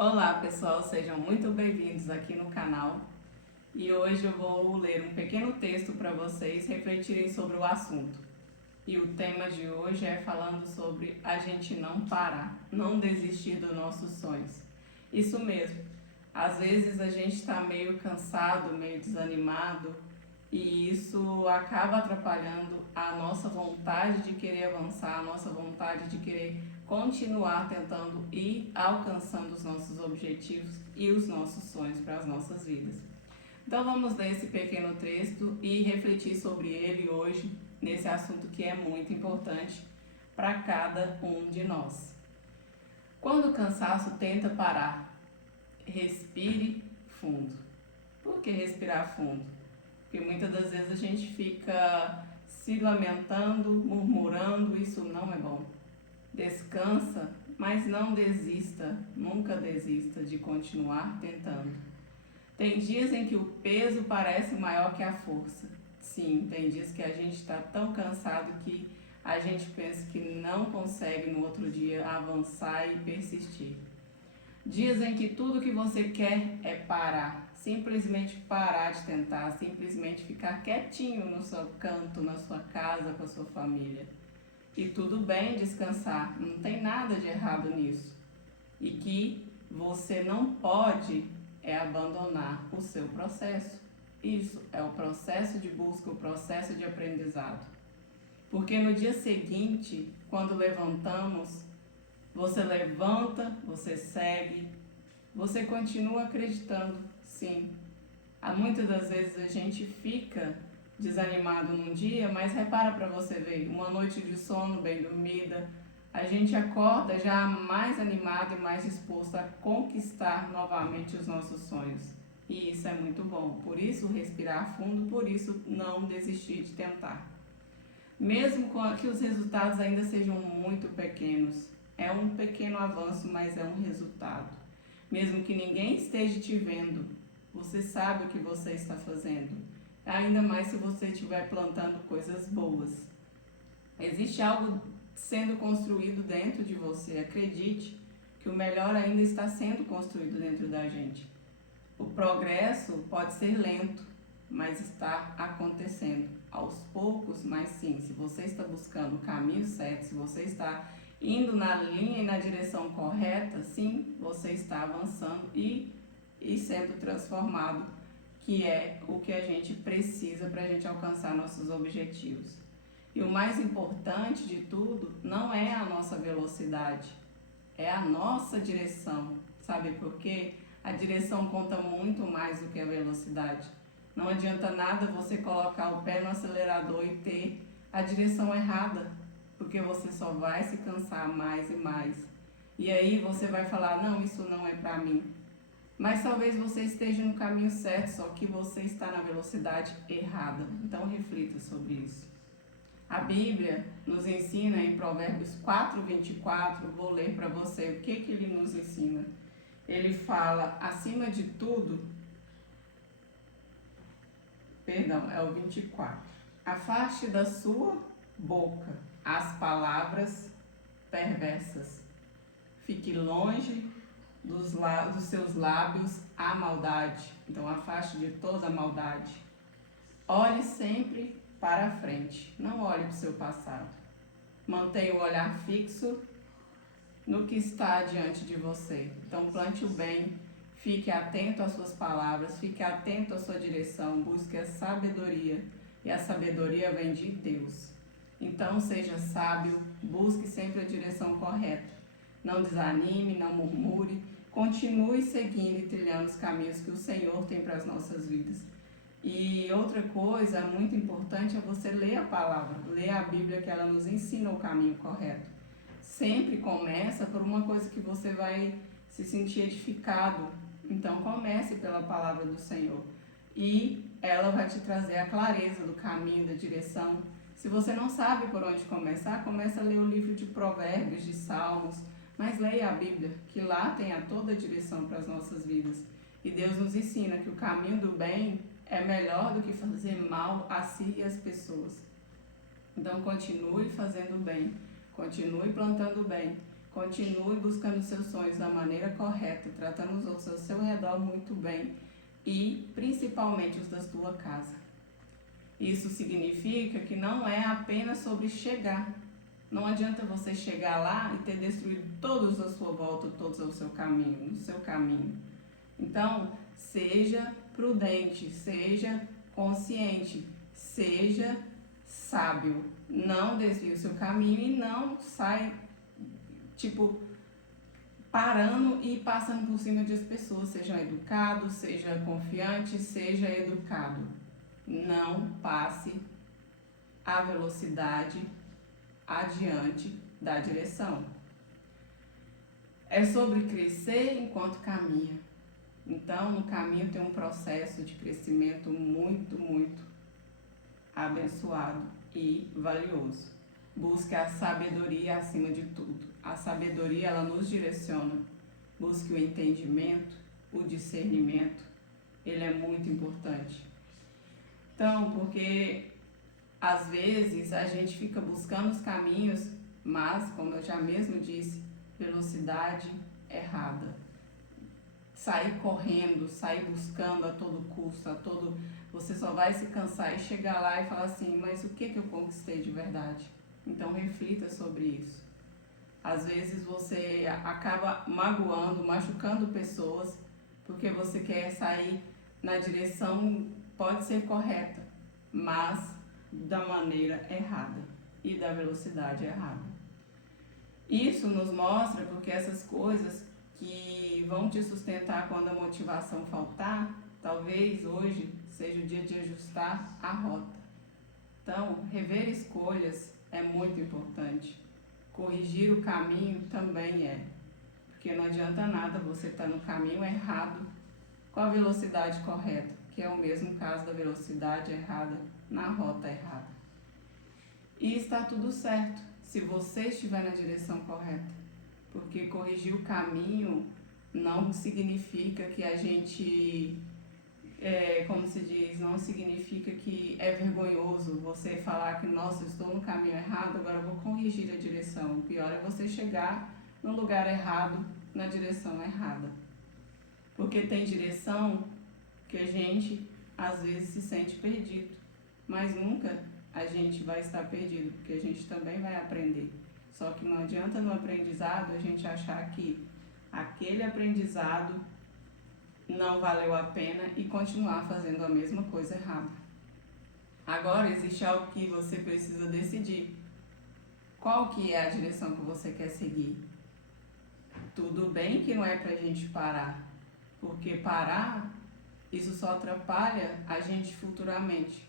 Olá pessoal, sejam muito bem-vindos aqui no canal e hoje eu vou ler um pequeno texto para vocês refletirem sobre o assunto. E o tema de hoje é falando sobre a gente não parar, não desistir dos nossos sonhos. Isso mesmo, às vezes a gente está meio cansado, meio desanimado e isso acaba atrapalhando a nossa vontade de querer avançar, a nossa vontade de querer continuar tentando ir alcançando os nossos objetivos e os nossos sonhos para as nossas vidas. Então vamos ler esse pequeno texto e refletir sobre ele hoje, nesse assunto que é muito importante para cada um de nós. Quando o cansaço tenta parar, respire fundo. Por que respirar fundo? Porque muitas das vezes a gente fica se lamentando, murmurando, isso não é bom. Descansa, mas não desista, nunca desista de continuar tentando. Tem dias em que o peso parece maior que a força. Sim, tem dias que a gente está tão cansado que a gente pensa que não consegue no outro dia avançar e persistir. Dias em que tudo que você quer é parar, simplesmente parar de tentar, simplesmente ficar quietinho no seu canto, na sua casa, com a sua família. E tudo bem descansar, não tem nada de errado nisso. E que você não pode abandonar o seu processo. Isso é o processo de busca, o processo de aprendizado. Porque no dia seguinte, quando levantamos, você levanta, você segue, você continua acreditando, sim. Muitas das vezes a gente fica desanimado num dia, mas repara para você ver, uma noite de sono bem dormida, a gente acorda já mais animado e mais disposto a conquistar novamente os nossos sonhos. E isso é muito bom, por isso respirar fundo, por isso não desistir de tentar. Mesmo que os resultados ainda sejam muito pequenos, é um pequeno avanço, mas é um resultado. Mesmo que ninguém esteja te vendo, você sabe o que você está fazendo. Ainda mais se você estiver plantando coisas boas. Existe algo sendo construído dentro de você. Acredite que o melhor ainda está sendo construído dentro da gente. O progresso pode ser lento, mas está acontecendo aos poucos, mas sim, se você está buscando o caminho certo, se você está indo na linha e na direção correta, sim, você está avançando e sendo transformado, que é o que a gente precisa para a gente alcançar nossos objetivos. E o mais importante de tudo não é a nossa velocidade, é a nossa direção. Sabe por quê? A direção conta muito mais do que a velocidade. Não adianta nada você colocar o pé no acelerador e ter a direção errada, porque você só vai se cansar mais e mais. E aí você vai falar, não, isso não é para mim. Mas talvez você esteja no caminho certo, só que você está na velocidade errada. Então reflita sobre isso. A Bíblia nos ensina em Provérbios 4:24, vou ler para você o que ele nos ensina. Ele fala, acima de tudo, é o 24. Afaste da sua boca as palavras perversas. Fique longe dos seus lábios a maldade. Então afaste de toda a maldade. Olhe sempre para a frente, não olhe para o seu passado. Mantenha o olhar fixo no que está diante de você. Então plante o bem, fique atento às suas palavras, fique atento à sua direção, busque a sabedoria. E a sabedoria vem de Deus. Então seja sábio, busque sempre a direção correta. Não desanime, não murmure, continue seguindo e trilhando os caminhos que o Senhor tem para as nossas vidas. E outra coisa muito importante é você ler a palavra, ler a Bíblia, que ela nos ensina o caminho correto. Sempre começa por uma coisa que você vai se sentir edificado. Então comece pela palavra do Senhor. E ela vai te trazer a clareza do caminho, da direção. Se você não sabe por onde começar, comece a ler o livro de Provérbios, de Salmos, mas leia a Bíblia, que lá tem toda a direção para as nossas vidas. E Deus nos ensina que o caminho do bem é melhor do que fazer mal a si e às pessoas. Então continue fazendo bem, continue plantando bem, Continue buscando seus sonhos da maneira correta, tratando os outros ao seu redor muito bem e principalmente os da sua casa. Isso significa que não é apenas sobre chegar. Não adianta você chegar lá e ter destruído todos à sua volta, todos ao seu caminho, no seu caminho. Então, seja prudente, seja consciente, seja sábio. Não desvie o seu caminho e não saia, parando e passando por cima de as pessoas. Seja educado, seja confiante, seja educado. Não passe a velocidade adiante da direção. É sobre crescer enquanto caminha. Então, no caminho tem um processo de crescimento muito, muito abençoado e valioso. Busque a sabedoria acima de tudo. A sabedoria, ela nos direciona. Busque o entendimento, o discernimento. Ele é muito importante. Então, porque às vezes a gente fica buscando os caminhos, mas, como eu já mesmo disse, velocidade errada. Sair correndo, sair buscando a todo custo, você só vai se cansar e chegar lá e falar assim, mas o que eu conquistei de verdade? Então reflita sobre isso. Às vezes você acaba magoando, machucando pessoas, porque você quer sair na direção, pode ser correta, mas da maneira errada e da velocidade errada. Isso nos mostra porque essas coisas que vão te sustentar quando a motivação faltar, talvez hoje seja o dia de ajustar a rota. Então, rever escolhas é muito importante. Corrigir o caminho também é. Porque não adianta nada você estar no caminho errado com a velocidade correta, que é o mesmo caso da velocidade errada na rota errada. E está tudo certo se você estiver na direção correta. Porque corrigir o caminho não significa que a gente, como se diz, não significa que é vergonhoso você falar que, nossa, eu estou no caminho errado, agora eu vou corrigir a direção. O pior é você chegar no lugar errado, na direção errada. Porque tem direção que a gente, às vezes, se sente perdido, mas nunca a gente vai estar perdido, porque a gente também vai aprender. Só que não adianta no aprendizado a gente achar que aquele aprendizado não valeu a pena e continuar fazendo a mesma coisa errada. Agora existe algo que você precisa decidir. Qual que é a direção que você quer seguir? Tudo bem que não é pra gente parar, porque parar, isso só atrapalha a gente futuramente.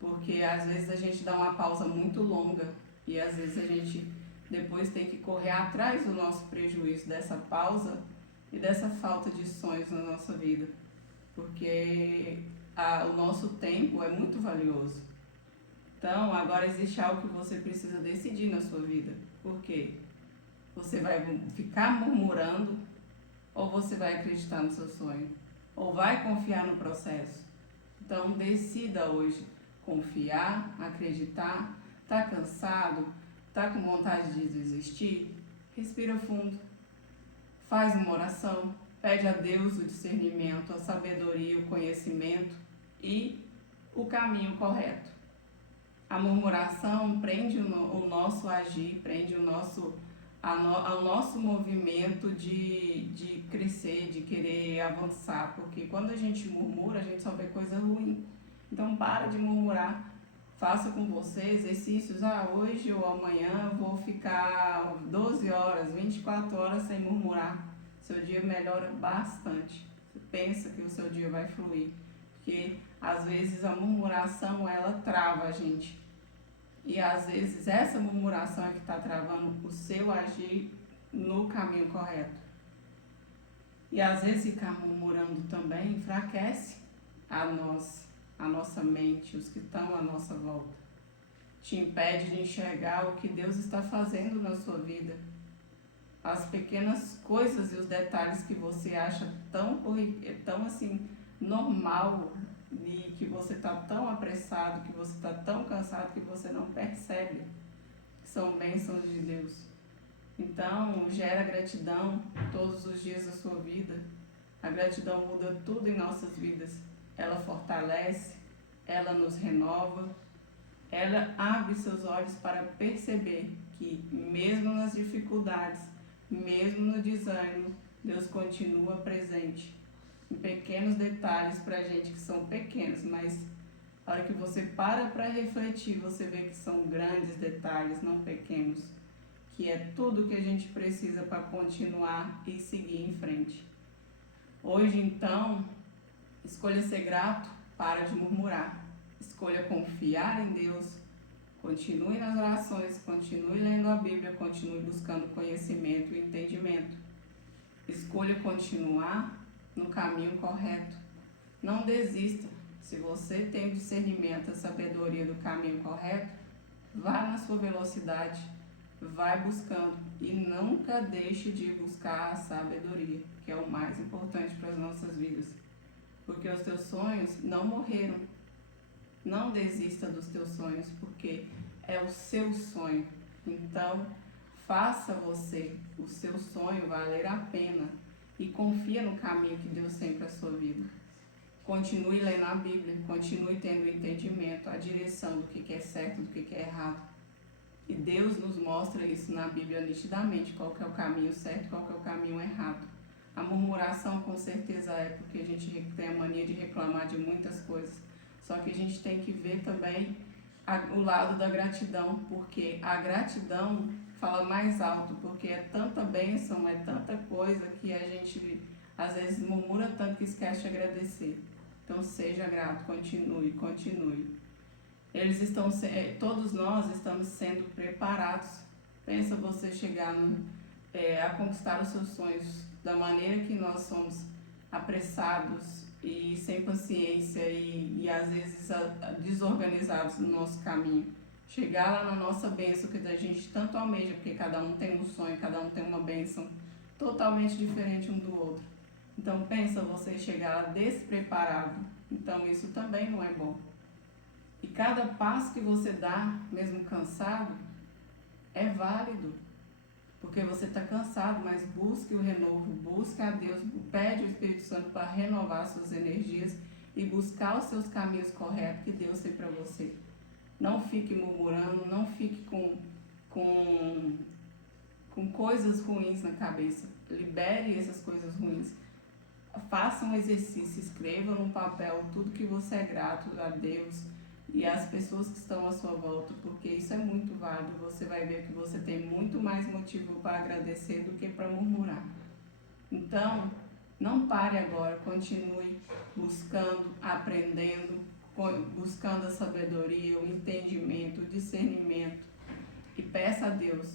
Porque às vezes a gente dá uma pausa muito longa e às vezes a gente depois tem que correr atrás do nosso prejuízo dessa pausa e dessa falta de sonhos na nossa vida. Porque o nosso tempo é muito valioso. Então, agora existe algo que você precisa decidir na sua vida. Por quê? Você vai ficar murmurando ou você vai acreditar no seu sonho? Ou vai confiar no processo? Então, decida hoje. Confiar, acreditar, tá cansado, tá com vontade de desistir? Respira fundo, faz uma oração, pede a Deus o discernimento, a sabedoria, o conhecimento e o caminho correto. A murmuração prende o nosso agir, prende ao nosso movimento de crescer, de querer avançar, porque quando a gente murmura, a gente só vê coisa ruim. Então, para de murmurar, faça com você exercícios, hoje ou amanhã eu vou ficar 12 horas, 24 horas sem murmurar. Seu dia melhora bastante. Você pensa que o seu dia vai fluir, porque às vezes a murmuração, ela trava a gente. E às vezes essa murmuração é que está travando o seu agir no caminho correto. E às vezes ficar murmurando também enfraquece a nossa mente, os que estão à nossa volta. Te impede de enxergar o que Deus está fazendo na sua vida. As pequenas coisas e os detalhes que você acha tão assim, normal, e que você está tão apressado, que você está tão cansado, que você não percebe que são bênçãos de Deus. Então, gera gratidão todos os dias da sua vida. A gratidão muda tudo em nossas vidas. Ela fortalece, ela nos renova, ela abre seus olhos para perceber que, mesmo nas dificuldades, mesmo no desânimo, Deus continua presente. Em pequenos detalhes para a gente que são pequenos, mas a hora que você para refletir, você vê que são grandes detalhes, não pequenos, que é tudo que a gente precisa para continuar e seguir em frente. Hoje, então, escolha ser grato, para de murmurar. Escolha confiar em Deus, continue nas orações, continue lendo a Bíblia, continue buscando conhecimento e entendimento. Escolha continuar no caminho correto. Não desista. Se você tem o discernimento, a sabedoria do caminho correto, vá na sua velocidade, vai buscando e nunca deixe de buscar a sabedoria, que é o mais importante para as nossas vidas. Porque os teus sonhos não morreram. Não desista dos teus sonhos, porque é o seu sonho. Então, faça você o seu sonho valer a pena e confia no caminho que Deus tem para a sua vida. Continue lendo a Bíblia, continue tendo o entendimento, a direção do que é certo, do que é errado. E Deus nos mostra isso na Bíblia nitidamente, qual que é o caminho certo, qual que é o caminho errado. A murmuração com certeza é porque a gente tem a mania de reclamar de muitas coisas. Só que a gente tem que ver também o lado da gratidão, porque a gratidão fala mais alto, porque é tanta bênção, é tanta coisa que a gente às vezes murmura tanto que esquece de agradecer. Então seja grato, continue. Todos nós estamos sendo preparados. Pensa você chegar a conquistar os seus sonhos da maneira que nós somos apressados e sem paciência e às vezes desorganizados no nosso caminho. Chegar lá na nossa bênção que a gente tanto almeja, porque cada um tem um sonho, cada um tem uma bênção totalmente diferente um do outro. Então pensa você chegar lá despreparado. Então isso também não é bom. E cada passo que você dá, mesmo cansado, é válido. Porque você está cansado, mas busque o renovo, busque a Deus, pede o Espírito Santo para renovar suas energias e buscar os seus caminhos corretos que Deus tem para você. Não fique murmurando, não fique com coisas ruins na cabeça. Libere essas coisas ruins. Faça um exercício, escreva num papel tudo que você é grato a Deus e às pessoas que estão à sua volta, porque isso é muito válido. Você vai ver que você tem muito mais motivo para agradecer do que para murmurar. Então, não pare agora, continue buscando, aprendendo, buscando a sabedoria, o entendimento, o discernimento e peça a Deus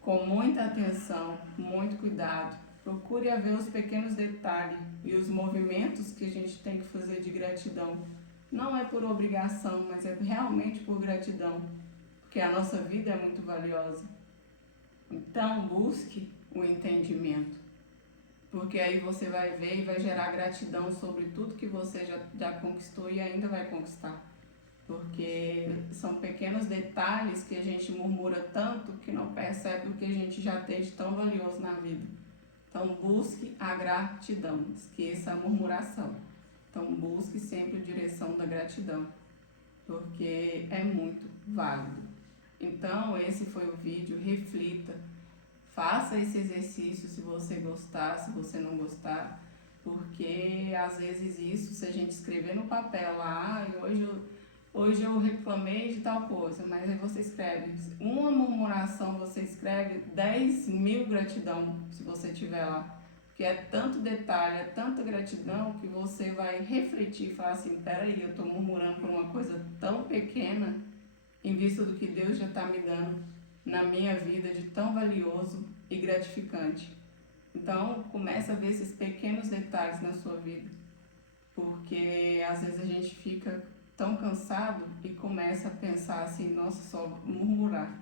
com muita atenção, muito cuidado. Procure ver os pequenos detalhes e os movimentos que a gente tem que fazer de gratidão. Não é por obrigação, mas é realmente por gratidão, porque a nossa vida é muito valiosa. Então, busque o entendimento, porque aí você vai ver e vai gerar gratidão sobre tudo que você já conquistou e ainda vai conquistar. Porque são pequenos detalhes que a gente murmura tanto que não percebe o que a gente já tem de tão valioso na vida. Então, busque a gratidão, esqueça a murmuração. Então, busque sempre a direção da gratidão, porque é muito válido. Então, esse foi o vídeo, reflita, faça esse exercício se você gostar, se você não gostar, porque às vezes isso, se a gente escrever no papel lá, hoje eu reclamei de tal coisa, mas aí você escreve uma murmuração, você escreve 10.000 gratidão, se você tiver lá. Que é tanto detalhe, é tanta gratidão que você vai refletir e falar assim, peraí, eu estou murmurando por uma coisa tão pequena em vista do que Deus já está me dando na minha vida de tão valioso e gratificante. Então, comece a ver esses pequenos detalhes na sua vida, porque às vezes a gente fica tão cansado e começa a pensar assim, nossa, só murmurar.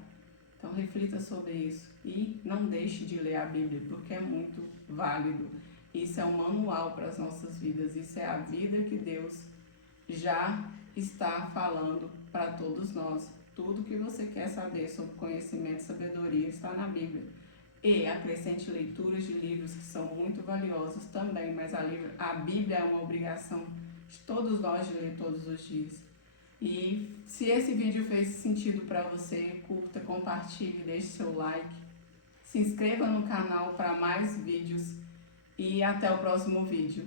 Então reflita sobre isso e não deixe de ler a Bíblia, porque é muito válido. Isso é um manual para as nossas vidas, isso é a vida que Deus já está falando para todos nós. Tudo que você quer saber sobre conhecimento e sabedoria está na Bíblia. e acrescente leituras de livros que são muito valiosos também, mas a Bíblia é uma obrigação de todos nós de ler todos os dias. E se esse vídeo fez sentido para você, curta, compartilhe, deixe seu like, se inscreva no canal para mais vídeos e até o próximo vídeo.